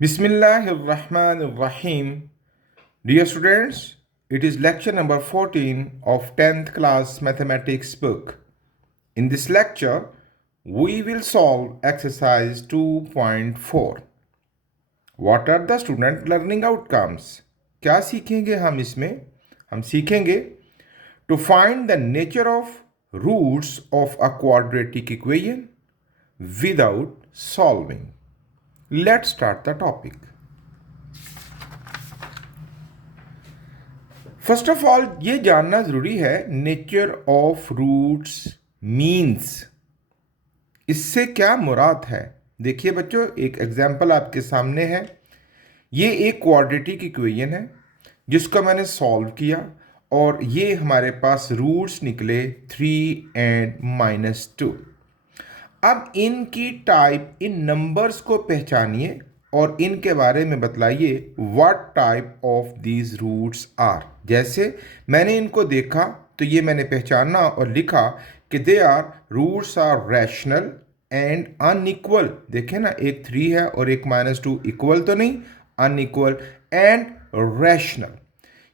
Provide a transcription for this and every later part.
Bismillahirrahmanirrahim. Dear students, it is lecture number 14 of 10th class mathematics book. In this lecture, we will solve exercise 2.4. What are the student learning outcomes? क्या सीखेंगे हम इसमें? हम सीखेंगे to find the nature of roots of a quadratic equation without solving. Let's start the topic. First of all ये जानना ज़रूरी है नेचर ऑफ रूट्स मीन्स, इससे क्या मुराद है। देखिए बच्चों, एक एग्जाम्पल आपके सामने है। ये एक क्वाड्रेटिक इक्वेशन है जिसको मैंने सॉल्व किया और ये हमारे पास रूट्स निकले 3 एंड -2। अब इनकी टाइप, इन नंबर्स को पहचानिए और इनके बारे में बतलाइए what type of these roots are. जैसे मैंने इनको देखा तो ये मैंने पहचाना और लिखा कि they are roots are rational and unequal. देखें ना, एक 3 है और एक -2, इक्वल तो नहीं, अनइक्वल एंड रैशनल।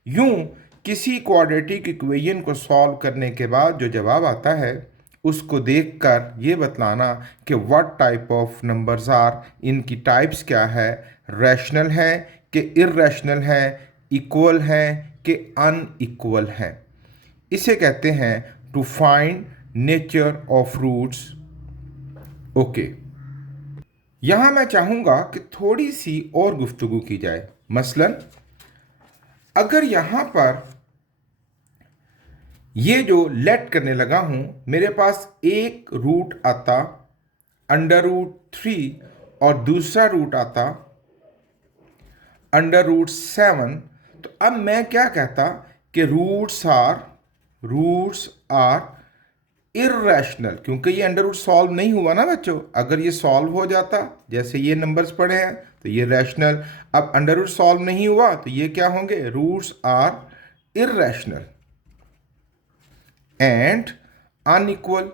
यूं किसी क्वाड्रेटिक इक्वेशन को सॉल्व करने के बाद जो जवाब आता है उसको देखकर ये बतलाना कि what type of numbers are, इनकी टाइप्स क्या है, रैशनल है कि इर्रेशनल है, इक्वल है कि अनइक्वल है। इसे कहते हैं to find nature of roots. Okay, यहाँ मैं चाहूँगा कि थोड़ी सी और गुफ्तगू की जाए। मसलन अगर यहाँ पर ये जो लेट करने लगा हूं, मेरे पास एक रूट आता √3 और दूसरा रूट आता √7, तो अब मैं क्या कहता कि रूट्स आर इर्रेशनल, क्योंकि ये अंडर रूट सॉल्व नहीं हुआ ना बच्चों। अगर ये सॉल्व हो जाता, जैसे ये नंबर्स पढ़े हैं, तो ये रैशनल। अब अंडर रूट सॉल्व नहीं हुआ तो ये क्या होंगे, roots are irrational and unequal.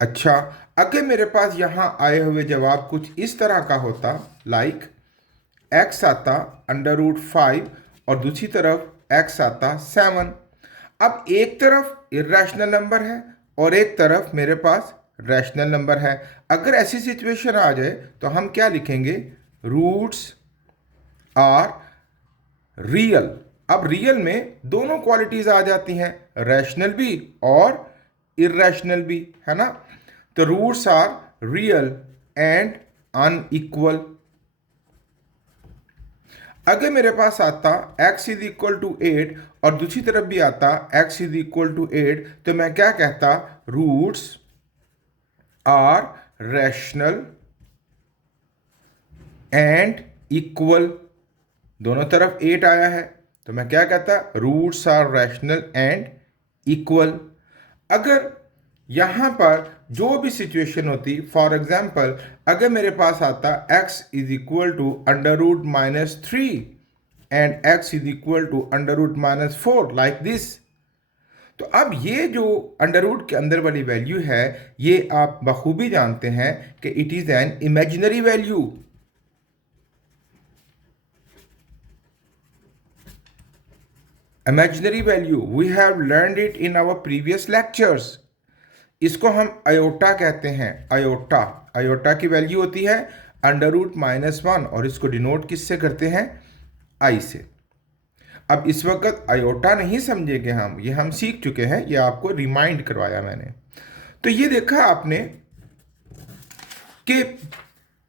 अच्छा, अगर मेरे पास यहां आए हुए जवाब कुछ इस तरह का होता, लाइक x आता √5 और दूसरी तरफ x आता 7। अब एक तरफ इर्रेशनल नंबर है और एक तरफ मेरे पास रैशनल नंबर है। अगर ऐसी सिचुएशन आ जाए तो हम क्या लिखेंगे, रूट्स आर रियल। अब रियल में दोनों क्वालिटीज आ जाती हैं, रैशनल भी और इर्रेशनल भी, है ना। तो roots are real and unequal. अगर मेरे पास आता x = 8 और दूसरी तरफ भी आता x = 8, तो मैं क्या कहता, roots are rational and equal. दोनों तरफ 8 आया है तो मैं क्या कहता, roots are rational and equal. अगर यहां पर जो भी सिचुएशन होती, फॉर एग्जाम्पल अगर मेरे पास आता x = √-3 and x = √-4 like this, तो अब ये जो अंडर रूट के अंदर वाली वैल्यू है, ये आप बखूबी जानते हैं कि it is an imaginary value. Imaginary value, we have learned it in our previous lectures. इसको हम आयोटा कहते हैं। आयोटा की वैल्यू होती है √-1 और इसको डिनोट किससे करते हैं, आई से। अब इस वक्त आयोटा नहीं समझेंगे हम, ये हम सीख चुके हैं, ये आपको रिमाइंड करवाया मैंने। तो ये देखा आपने कि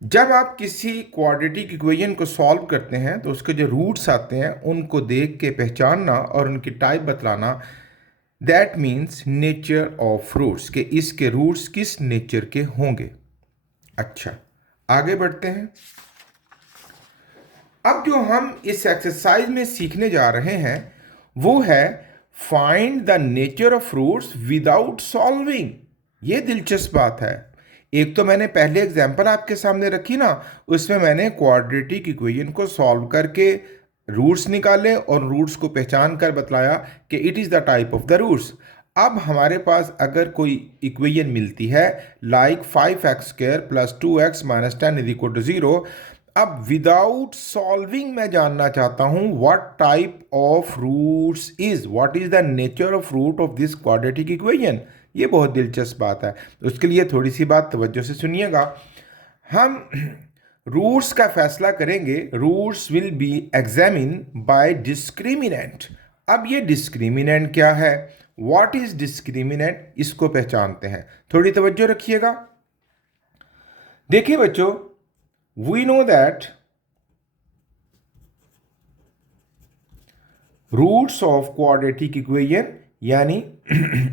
जब आप किसी क्वाड्रेटिक इक्वेशन को सॉल्व करते हैं तो उसके जो रूट्स आते हैं उनको देख के पहचानना और उनकी टाइप बतलाना, that means nature of roots, के इसके रूट्स किस नेचर के होंगे। अच्छा, आगे बढ़ते हैं। अब जो हम इस एक्सरसाइज में सीखने जा रहे हैं वो है find the nature of roots without solving. ये दिलचस्प बात है। एक तो मैंने पहले एग्जांपल आपके सामने रखी ना, उसमें मैंने क्वाड्रेटिक इक्वेशन को सॉल्व करके रूट्स निकाले और रूट्स को पहचान कर बतलाया कि it is the type of the roots. अब हमारे पास अगर कोई इक्वेशन मिलती है like 5x² plus 2x minus 10 is equal to 0, अब विदाउट सॉल्विंग मैं जानना चाहता हूं what type of roots is, what is the nature of root of this quadratic equation. ये बहुत दिलचस्प बात है। उसके लिए थोड़ी सी बात तवज्जो से सुनिएगा। हम रूट्स का फैसला करेंगे, roots will be examine by discriminant. अब ये डिस्क्रिमिनेंट क्या है, व्हाट इज डिस्क्रिमिनेंट, इसको पहचानते हैं। थोड़ी तवज्जो रखिएगा। देखिए बच्चों, we know that roots of quadratic equation यानी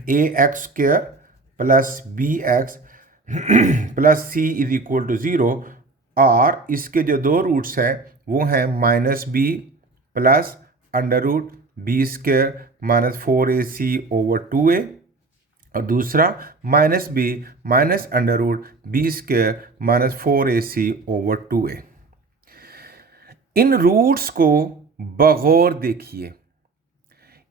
ax² plus bx plus c is equal to 0, और इसके जो दो रूट्स हैं वो हैं -b plus √b² minus 4ac over 2a, और दूसरा -b minus √b² minus 4ac over 2a। इन रूट्स को बगौर देखिए।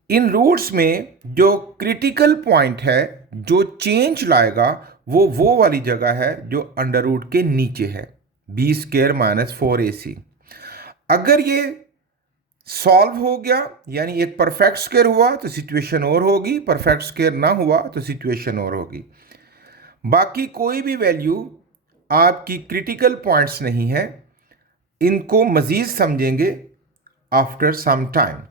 इन रूट्स में जो क्रिटिकल पॉइंट है, जो चेंज लाएगा, वो वाली जगह है जो अंडर रूट के नीचे है, b² माइनस 4ac। अगर ये सॉल्व हो गया यानी एक परफेक्ट स्क्वायर हुआ तो सिचुएशन और होगी, परफेक्ट स्क्वायर ना हुआ तो सिचुएशन और होगी। बाकी कोई भी वैल्यू आपकी क्रिटिकल पॉइंट्स नहीं है, इनको मजीद समझेंगे आफ्टर सम टाइम।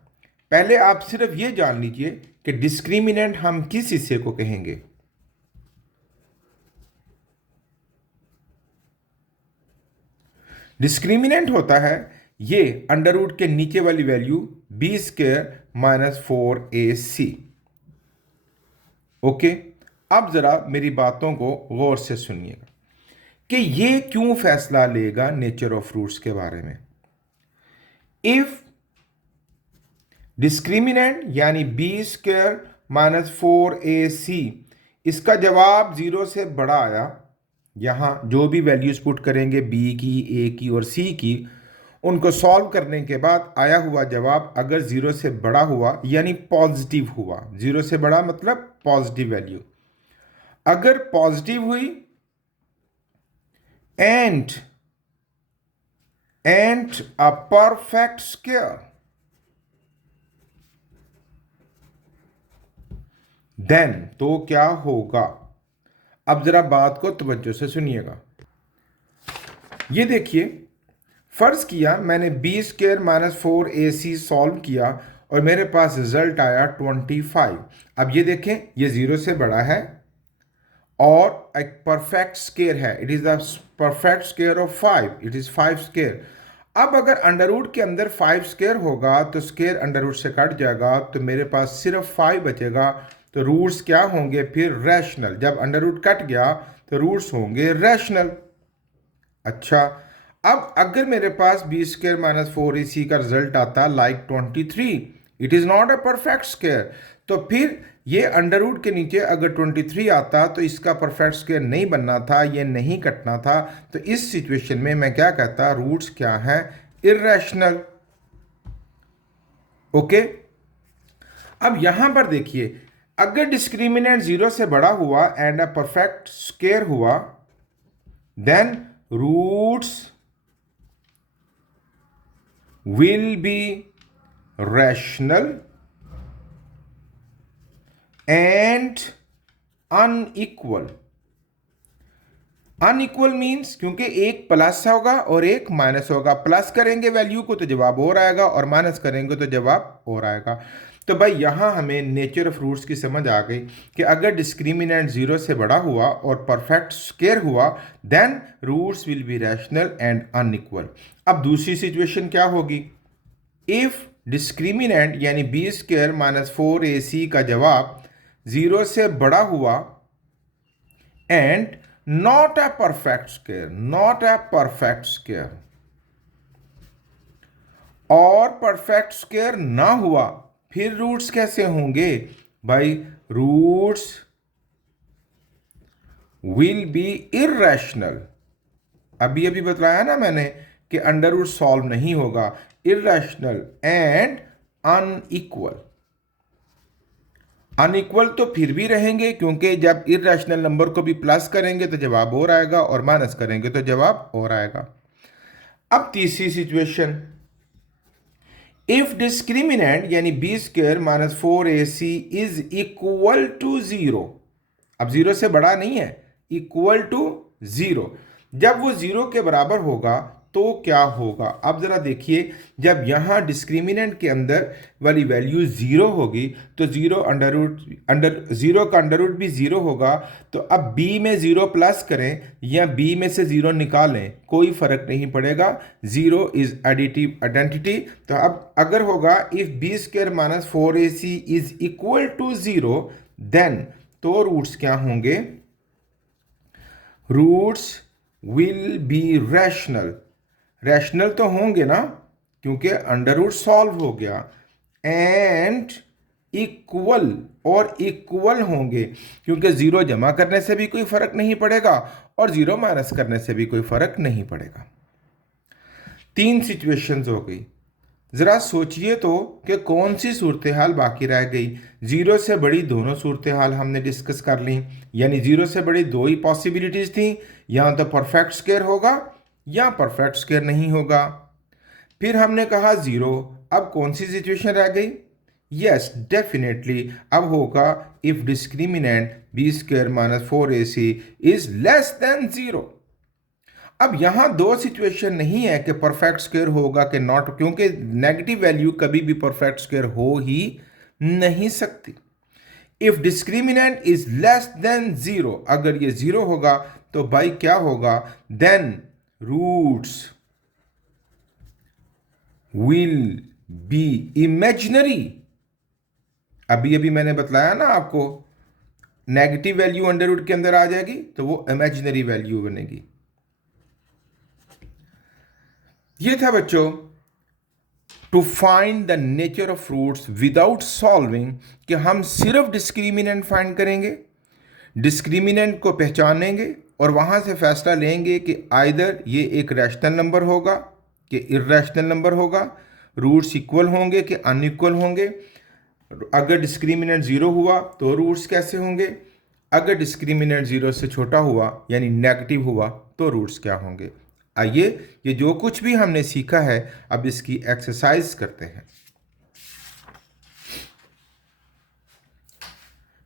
पहले आप सिर्फ ये जान लीजिए कि डिस्क्रिमिनेंट हम किस हिस्से को कहेंगे। डिस्क्रिमिनेंट होता है ये अंडर रूट के नीचे वाली value b² minus 4ac। Okay, अब जरा मेरी बातों को गौर से सुनिएगा कि ये क्यों फैसला लेगा नेचर ऑफ रूट्स के बारे में। इफ डिस्क्रिमिनेंट यानी b² माइनस 4ac, इसका जवाब 0 से बड़ा आया, यहां जो भी वैल्यूज पुट करेंगे b की, a की और c की, उनको सॉल्व करने के बाद आया हुआ जवाब अगर 0 से बड़ा हुआ यानी पॉजिटिव हुआ, 0 से बड़ा मतलब पॉजिटिव वैल्यू अगर पॉजिटिव हुई and a perfect square, then तो क्या होगा। अब जरा बात को तवज्जो से सुनिएगा। ये देखिए, फर्ज किया मैंने b² माइनस 4ac सॉल्व किया और मेरे पास रिजल्ट आया 25। अब ये देखें, ये 0 से बड़ा है और एक परफेक्ट स्क्वायर है, it is the perfect square of 5, it is 5²। अब अगर अंडर रूट के अंदर 5² होगा तो स्क्वायर अंडर रूट से कट जाएगा, तो मेरे पास सिर्फ 5 बचेगा। तो रूट्स क्या होंगे फिर, रैशनल। जब अंडर रूट कट गया तो रूट्स होंगे रैशनल। अच्छा, अब अगर मेरे पास b² माइनस 4ac का रिजल्ट आता like 23, it is not a perfect square, तो फिर ये अंडर रूट के नीचे अगर 23 आता तो इसका परफेक्ट स्क्वायर नहीं बनना था, ये नहीं कटना था। तो इस सिचुएशन में मैं क्या कहता, रूट्स क्या हैं, इर्रेशनल। ओके, अब यहां पर देखिए, अगर डिस्क्रिमिनेंट 0 से बड़ा हुआ एंड अ परफेक्ट स्क्वायर हुआ, then roots will be rational and unequal। Unequal means क्योंकि एक प्लस होगा और एक माइनस होगा, प्लस करेंगे वैल्यू को तो जवाब और आएगा और माइनस करेंगे तो जवाब और आएगा। तो भाई यहां हमें नेचर ऑफ रूट्स की समझ आ गई कि अगर डिस्क्रिमिनेंट 0 से बड़ा हुआ और परफेक्ट स्क्वायर हुआ, then roots will be rational and unequal. अब दूसरी सिचुएशन क्या होगी, इफ डिस्क्रिमिनेंट यानी b² माइनस 4ac का जवाब 0 से बड़ा हुआ and not a perfect square, not a perfect square, और परफेक्ट स्क्वायर ना हुआ, फिर रूट्स कैसे होंगे भाई, रूट्स विल बी इर्रेशनल। अभी अभी बताया ना मैंने कि अंडर रूट सॉल्व नहीं होगा, इर्रेशनल एंड अनइक्वल। अनइक्वल तो फिर भी रहेंगे, क्योंकि जब इर्रेशनल नंबर को भी प्लस करेंगे तो जवाब और आएगा और माइनस करेंगे तो जवाब और आएगा। अब तीसरी सिचुएशन, इफ डिस्क्रिमिनेंट यानी b square minus 4ac is equal to zero. अब जीरो से बड़ा नहीं है, इक्वल टू जीरो। जब वो जीरो के बराबर होगा तो क्या होगा? अब जरा देखिए, जब यहां डिस्क्रिमिनेंट के अंदर वाली वैल्यू जीरो होगी तो जीरो अंडर जीरो का अंडर रूट भी जीरो होगा। तो अब बी में जीरो प्लस करें या बी में से जीरो निकालें, कोई फर्क नहीं पड़ेगा। Zero is additive identity. तो अब अगर होगा if b square minus 4ac is equal to zero, then तो रूट्स क्या होंगे? Roots will be rational. Rational तो होंगे ना, क्योंकि अंडर रूट सॉल्व हो गया। एंड इक्वल, और इक्वल होंगे, क्योंकि जीरो जमा करने से भी कोई फर्क नहीं पड़ेगा और जीरो माइनस करने से भी कोई फर्क नहीं पड़ेगा। तीन सिचुएशंस हो गई। जरा सोचिए तो कि कौन सी सूरत हाल बाकी रह गई। जीरो से बड़ी दोनों सूरत हाल हमने डिस्कस कर ली, यानी जीरो से बड़ी दो ही पॉसिबिलिटीज थी, या तो परफेक्ट स्क्वायर होगा या परफेक्ट स्क्वायर नहीं होगा। फिर हमने कहा जीरो। अब कौन सी सिचुएशन रह गई? यस डेफिनेटली, अब होगा if discriminant b square minus 4ac is less than zero. अब यहां दो सिचुएशन नहीं है कि परफेक्ट स्क्वायर होगा कि नॉट, क्योंकि नेगेटिव वैल्यू कभी भी परफेक्ट स्क्वायर हो ही नहीं सकती। If discriminant is less than zero, अगर ये जीरो होगा तो भाई क्या होगा? Then roots will be imaginary. अभी अभी मैंने बतलाया ना आपको, नेगेटिव वैल्यू अंडर रूट के अंदर आ जाएगी तो वो इमेजिनरी वैल्यू बनेगी। ये था बच्चों to find the nature of roots without solving, कि हम सिर्फ डिस्क्रिमिनेंट फाइंड करेंगे, डिस्क्रिमिनेंट को पहचानेंगे और वहां से फैसला लेंगे कि आइदर ये एक रैशनल नंबर होगा कि इर्रेशनल नंबर होगा, रूट्स इक्वल होंगे कि अनइक्वल होंगे। अगर डिस्क्रिमिनेंट जीरो हुआ तो रूट्स कैसे होंगे, अगर डिस्क्रिमिनेंट जीरो से छोटा हुआ यानी नेगेटिव हुआ तो रूट्स क्या होंगे। आइए, ये जो कुछ भी हमने सीखा है अब इसकी एक्सरसाइज करते हैं।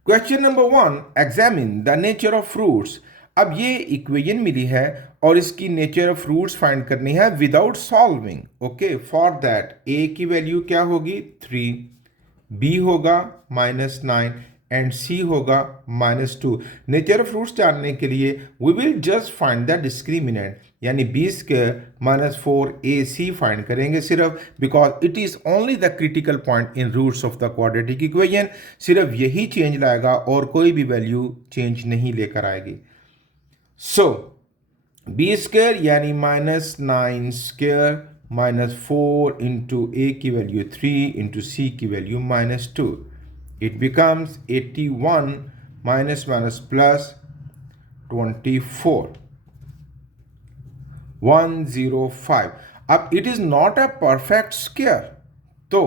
Question number 1, examine the nature of fruits. अब ये इक्वेशन मिली है और इसकी नेचर ऑफ फ्रूट्स फाइंड करनी है without solving. Okay, for that A की वैल्यू क्या होगी? 3, बी होगा -9 एंड सी होगा -2। नेचर ऑफ फ्रूट्स जानने के लिए we will just find the discriminant, यानी बी स्क्वायर -4ac फाइंड करेंगे सिर्फ, because it is only the critical point in roots of the quadratic equation. सिर्फ यही चेंज लाएगा और कोई भी वैल्यू चेंज नहीं लेकर आएगी। सो बी स्क्वायर यानी -9 स्क्वायर -4 इंटू ए की वैल्यू 3 इंटू सी की value -2, it becomes 81 minus minus plus 24, 105। अब it is not a perfect square, तो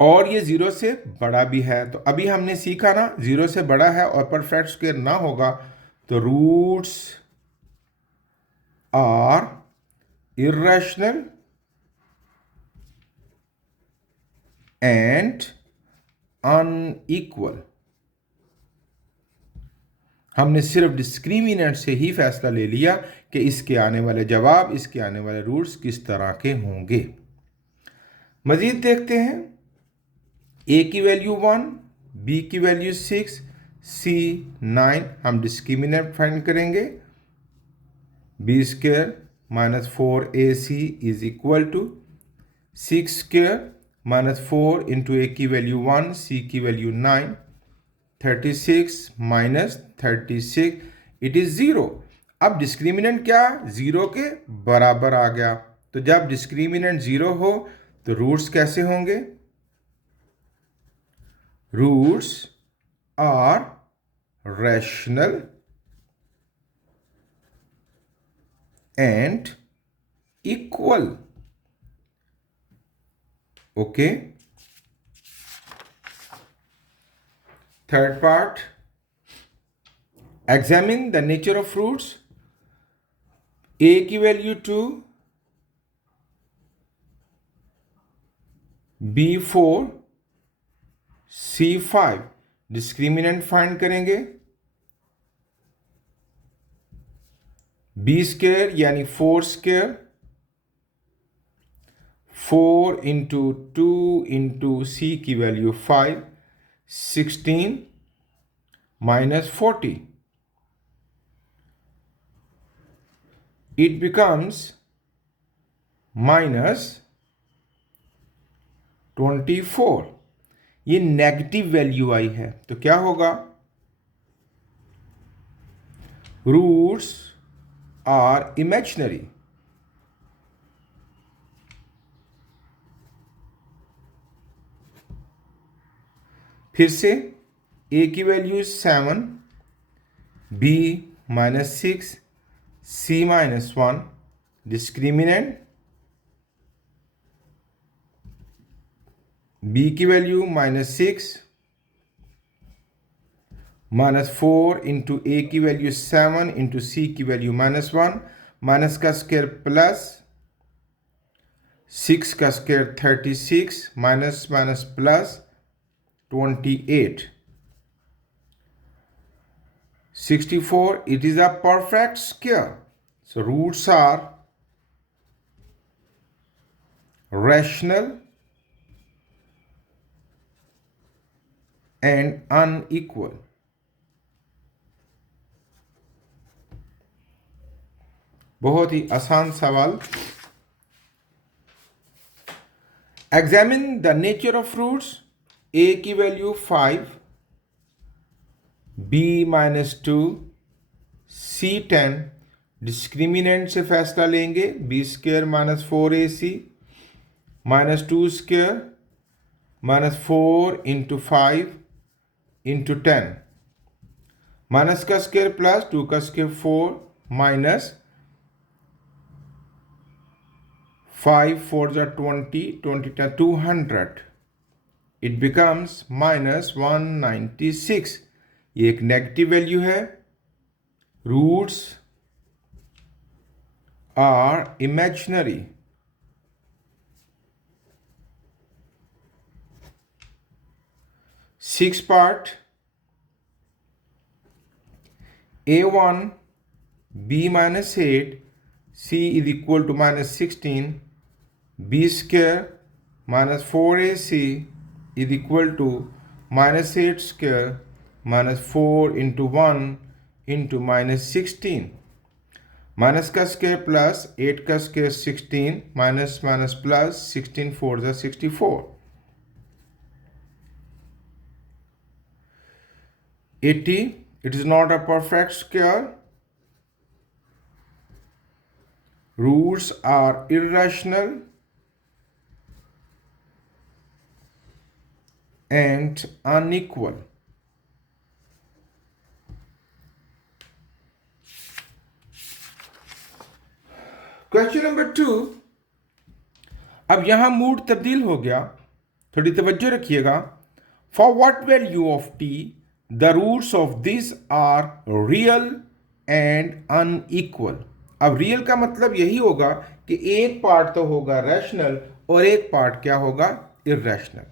और ये जीरो से बड़ा भी है, तो अभी हमने सीखा ना, जीरो से बड़ा है और परफेक्ट स्क्वायर ना होगा तो roots are irrational and unequal. हमने सिर्फ डिस्क्रिमिनेंट से ही फैसला ले लिया कि इसके आने वाले जवाब, इसके आने वाले रूट्स किस तरह के होंगे। मजीद देखते हैं। ए की वैल्यू 1, बी की वैल्यू 6, सी 9। हम डिस्क्रिमिनेंट फाइंड करेंगे। B square -4ac is equal to 6 square -4 into ए की वैल्यू 1, सी की value 9, 36 minus 36, it is zero. अब डिस्क्रिमिनेंट क्या? जीरो के बराबर आ गया। तो जब डिस्क्रिमिनेंट जीरो हो तो रूट्स कैसे होंगे? Roots are rational and equal. Okay. Third part, examine the nature of roots. A की value 2, B4, C5। Discriminant find करेंगे। बी स्क्वायर यानी 4 स्क्वायर, 4 इंटू 2 इंटू सी की value 5, 16 minus 40, it becomes minus 24। ये negative value आई है तो क्या होगा? Roots are imaginary. फिर से ए की value 7, b -6, c -1। Discriminant, b की वैल्यू -6, -4 इंटू ए की वैल्यू 7 इंटू सी की वैल्यू -1, माइनस का स्क्वायर प्लस 6 का square 36, minus minus plus 28, 64। It is a perfect square. So roots are rational and unequal. बहुत ही आसान सवाल। Examine the nature of roots. A की वैल्यू 5, बी -2, सी 10। Discriminant से फैसला लेंगे। B square -4ac, -2 square, -4 into 5 into 10, minus का square plus 2 का स्क्वायर 4, माइनस 5 4 जा 20, 20 10 200। It becomes -196। ये एक नेगेटिव वैल्यू है। Roots are imaginary. Six part, A1 B -8 C is equal to -16, B square -4AC is equal to -8 square -4 into 1 into -16। Minus का square plus 8 का square 16, minus minus plus 16 4 जा 64। 80, it is not a perfect square. Roots are irrational and unequal. Question number 2। अब यहां mood तब्दील हो गया, थोड़ी तवज्जो रखिएगा। For what value of t the roots of this are real and unequal. अब रियल का मतलब यही होगा कि एक पार्ट तो होगा रैशनल और एक पार्ट क्या होगा? इररेशनल।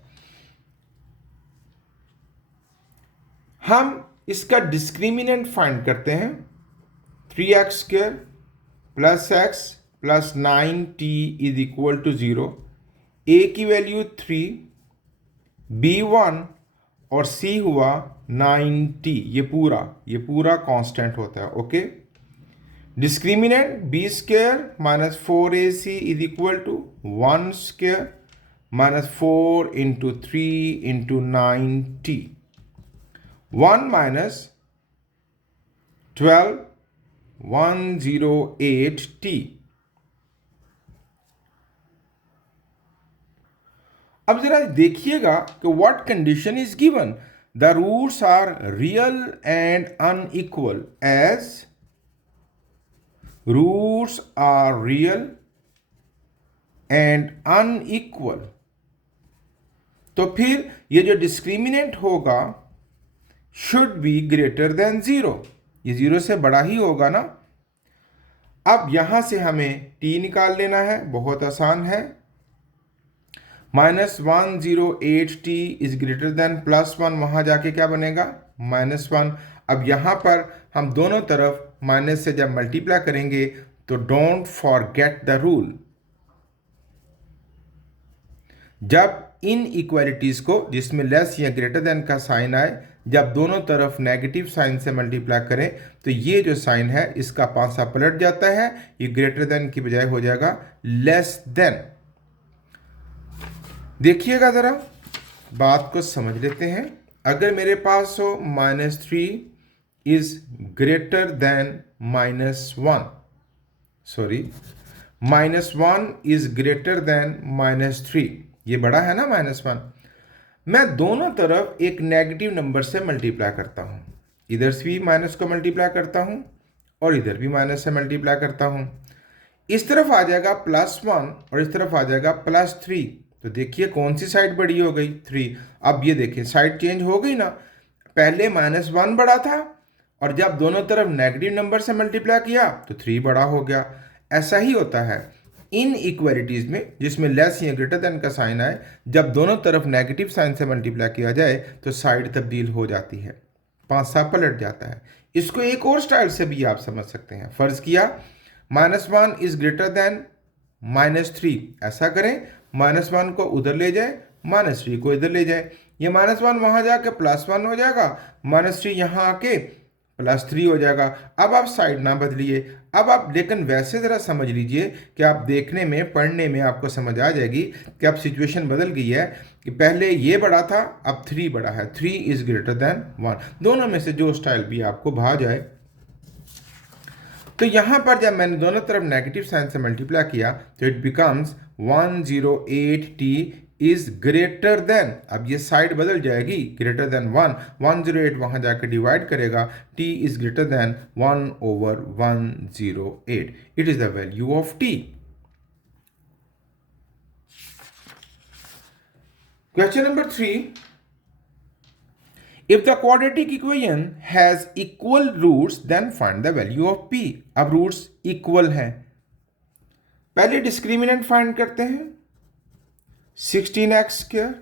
हम इसका डिस्क्रिमिनेंट फाइंड करते हैं। 3x² plus x plus 9t is equal to 0। A की वैल्यू 3, B1 और C हुआ 9t। ये पूरा कांस्टेंट होता है। Okay. Discriminant B² -4ac is equal to 1 square -4 into 3 into 9t। 1 minus 12, 108t। अब जरा देखिएगा कि what condition is given. The roots are real and unequal. As roots are real and unequal, तो फिर ये जो डिस्क्रिमिनेंट होगा शुड बी ग्रेटर देन 0, ये 0 से बड़ा ही होगा ना। अब यहां से हमें t निकाल लेना है, बहुत आसान है। -108t इज ग्रेटर देन +1, वहां जाके क्या बनेगा -1। अब यहां पर हम दोनों तरफ माइनस से जब मल्टीप्लाई करेंगे तो डोंट फॉरगेट द रूल। जब इन इक्वालिटीज को जिसमें लेस या ग्रेटर देन का साइन आए, जब दोनों तरफ नेगेटिव साइन से मल्टीप्लाई करें तो ये जो साइन है इसका पासा पलट जाता है, ये ग्रेटर देन की बजाय हो जाएगा लेस देन। देखिएगा जरा, बात को समझ लेते हैं। अगर मेरे पास हो -3 is greater than -1, sorry -1 is greater than -3, ये बड़ा है ना -1। मैं दोनों तरफ एक नेगेटिव नंबर से मल्टीप्लाई करता हूं, इधर से भी माइनस को मल्टीप्लाई करता हूं और इधर भी माइनस से मल्टीप्लाई करता हूं। इस तरफ आ जाएगा +1 और इस तरफ आ जाएगा +3। तो देखिए कौन सी साइड बड़ी हो गई, 3। अब ये देखिए साइड चेंज हो गई ना, पहले -1 बड़ा था और जब दोनों तरफ नेगेटिव नंबर से मल्टीप्लाई किया तो 3 बड़ा हो गया। ऐसा ही होता है इन इक्वालिटीज में जिसमें लेस या ग्रेटर देन का साइन आए, जब दोनों तरफ नेगेटिव साइन से मल्टीप्लाई किया जाए तो साइड तब्दील हो जाती है, पासा पलट जाता है। इसको एक और स्टाइल से भी आप समझ सकते हैं। फर्ज किया -1 इज ग्रेटर देन -3, ऐसा करें -1 को उधर ले जाए, -3 को इधर ले जाए, ये -1 वहां जाके +1 हो जाएगा, -3 यहां आके +3 हो जाएगा। अब आप साइड ना बदलिए, अब आप लेकिन वैसे ज़रा समझ लीजिए कि आप देखने में पढ़ने में आपको समझ आ जाएगी कि अब सिचुएशन बदल गई है कि पहले ये बड़ा था अब 3 बड़ा है, 3 इज ग्रेटर देन 1। दोनों में से जो स्टाइल भी आपको भा जाए। तो यहां पर जब मैंने दोनों तरफ नेगेटिव साइन से मल्टीप्लाई किया तो it becomes 108t is greater than, अब ये साइड बदल जाएगी, ग्रेटर देन 1, 108 वहां जाकर डिवाइड करेगा, t is greater than 1/108। It is the value of t। Question number 3, if the quadratic equation has equal roots then find the value of p। अब roots equal हैं, पहले discriminant find करते हैं। 16x²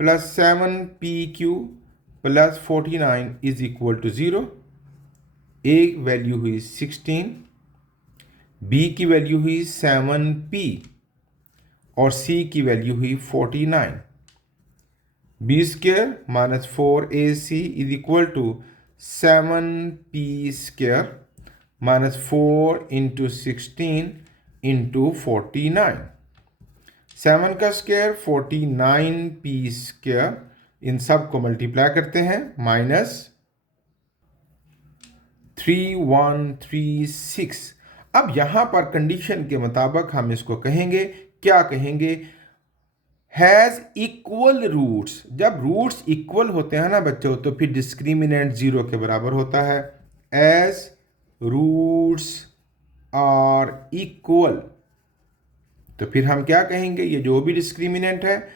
plus 7pq plus 49 is equal to 0। a value हुई 16, b की value हुई 7p और c की वैल्यू हुई 49। b² minus 4ac is equal to 7p² minus 4 into 16 into 49। 7 का स्क्वायर 49p², इन सब को मल्टीप्लाई करते हैं, माइनस 3136। अब यहां पर कंडीशन के मुताबिक हम इसको कहेंगे, क्या कहेंगे, हैज इक्वल रूट्स। जब रूट्स इक्वल होते हैं ना बच्चों तो फिर डिस्क्रिमिनेंट 0 के बराबर होता है। एज रूट्स आर इक्वल तो फिर हम क्या कहेंगे, ये जो भी डिस्क्रिमिनेंट है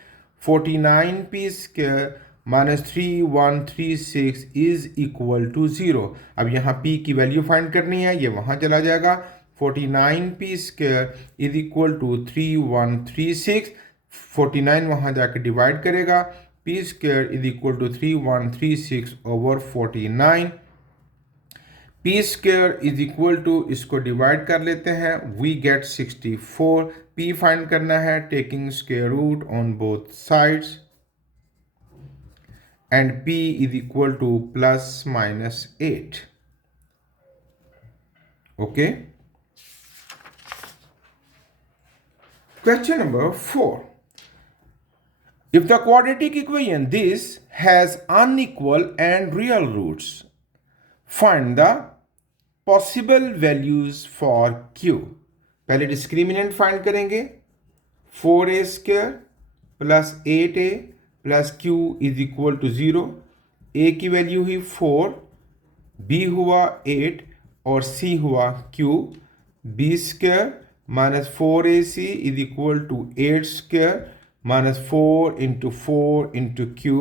49p² minus 3136 is equal to 0। अब यहाँ p की वैल्यू फाइंड करनी है, ये वहाँ चला जाएगा, 49p² इज इक्वल टू 3136, 49 वहाँ जाके डिवाइड करेगा, p² is equal to 3136 over 49। p² is equal to, इसको डिवाइड कर लेते हैं, वी गेट 64। p फाइंड करना है taking square root on both sides and p is equal to ±8। Okay, question number 4, if the quadratic equation this has unequal and real roots, find the possible values for q। पहले discriminant find करेंगे, 4a² plus 8a plus q is equal to 0। a की value हुई 4, b हुआ 8 और c हुआ q। b² minus 4ac is equal to 8² minus 4 into Q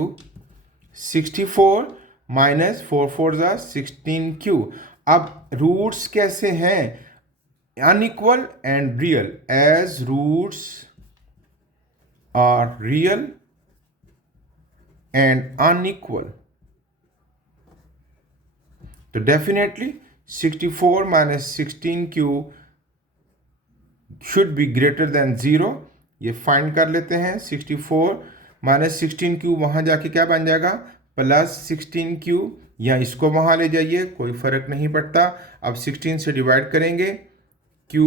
64 minus 4 ज़ा 16Q। अब roots कैसे हैं? Unequal and real. As roots are real and unequal, तो definitely 64 minus 16Q should be greater than 0। ये find कर लेते हैं। 64 माइनस 16Q वहाँ जाके क्या बन जाएगा? प्लस 16Q, या इसको वहाँ ले जाइए, कोई फ़र्क नहीं पड़ता। अब 16 से डिवाइड करेंगे, Q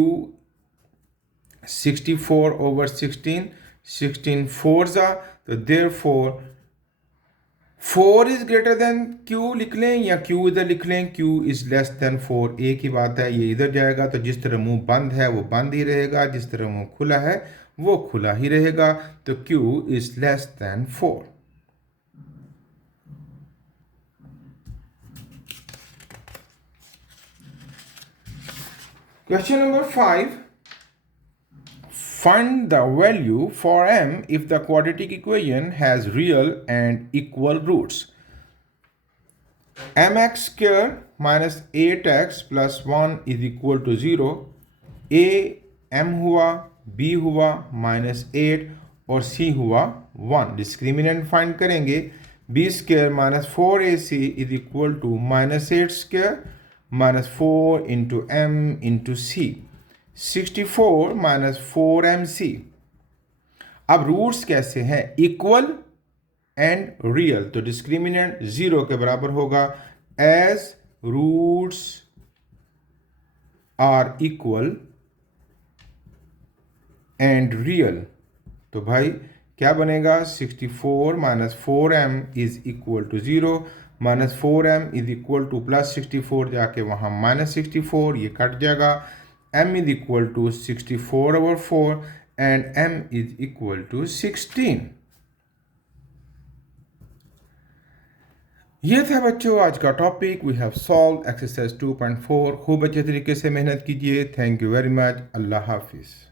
64 over 16, 16 4 ज़ा, तो therefore 4 is greater than Q लिख लें या Q इधर लिख लें, Q इज लेस देन 4, एक ही बात है। ये इधर जाएगा तो जिस तरह मुंह बंद है वो बंद ही रहेगा, जिस तरह मुंह खुला है वो खुला ही रहेगा। तो Q is less then 4। Question number 5, find the value for m if the quadratic equation has real and equal roots. mx square minus 8x plus 1 is equal to 0। a m हुआ, b हुआ -8 और c हुआ 1। Discriminant find करेंगे। b स्क्वायर minus 4ac is equal to -8 square minus 4 into m into c, 64 minus 4mc। अब roots कैसे हैं? Equal and real, तो डिस्क्रिमिनेंट 0 के बराबर होगा। As roots are equal and real, तो भाई क्या बनेगा? 64 minus 4m is equal to 0, minus 4m is equal to plus 64, जाके वहाँ माइनस 64, ये कट जाएगा। m is equal to 64 over 4 and m is equal to 16। ये था बच्चों आज का topic. We have solve exercise 2.4। खूब अच्छे तरीके से मेहनत कीजिए। Thank you very much. अल्लाह हाफिज़।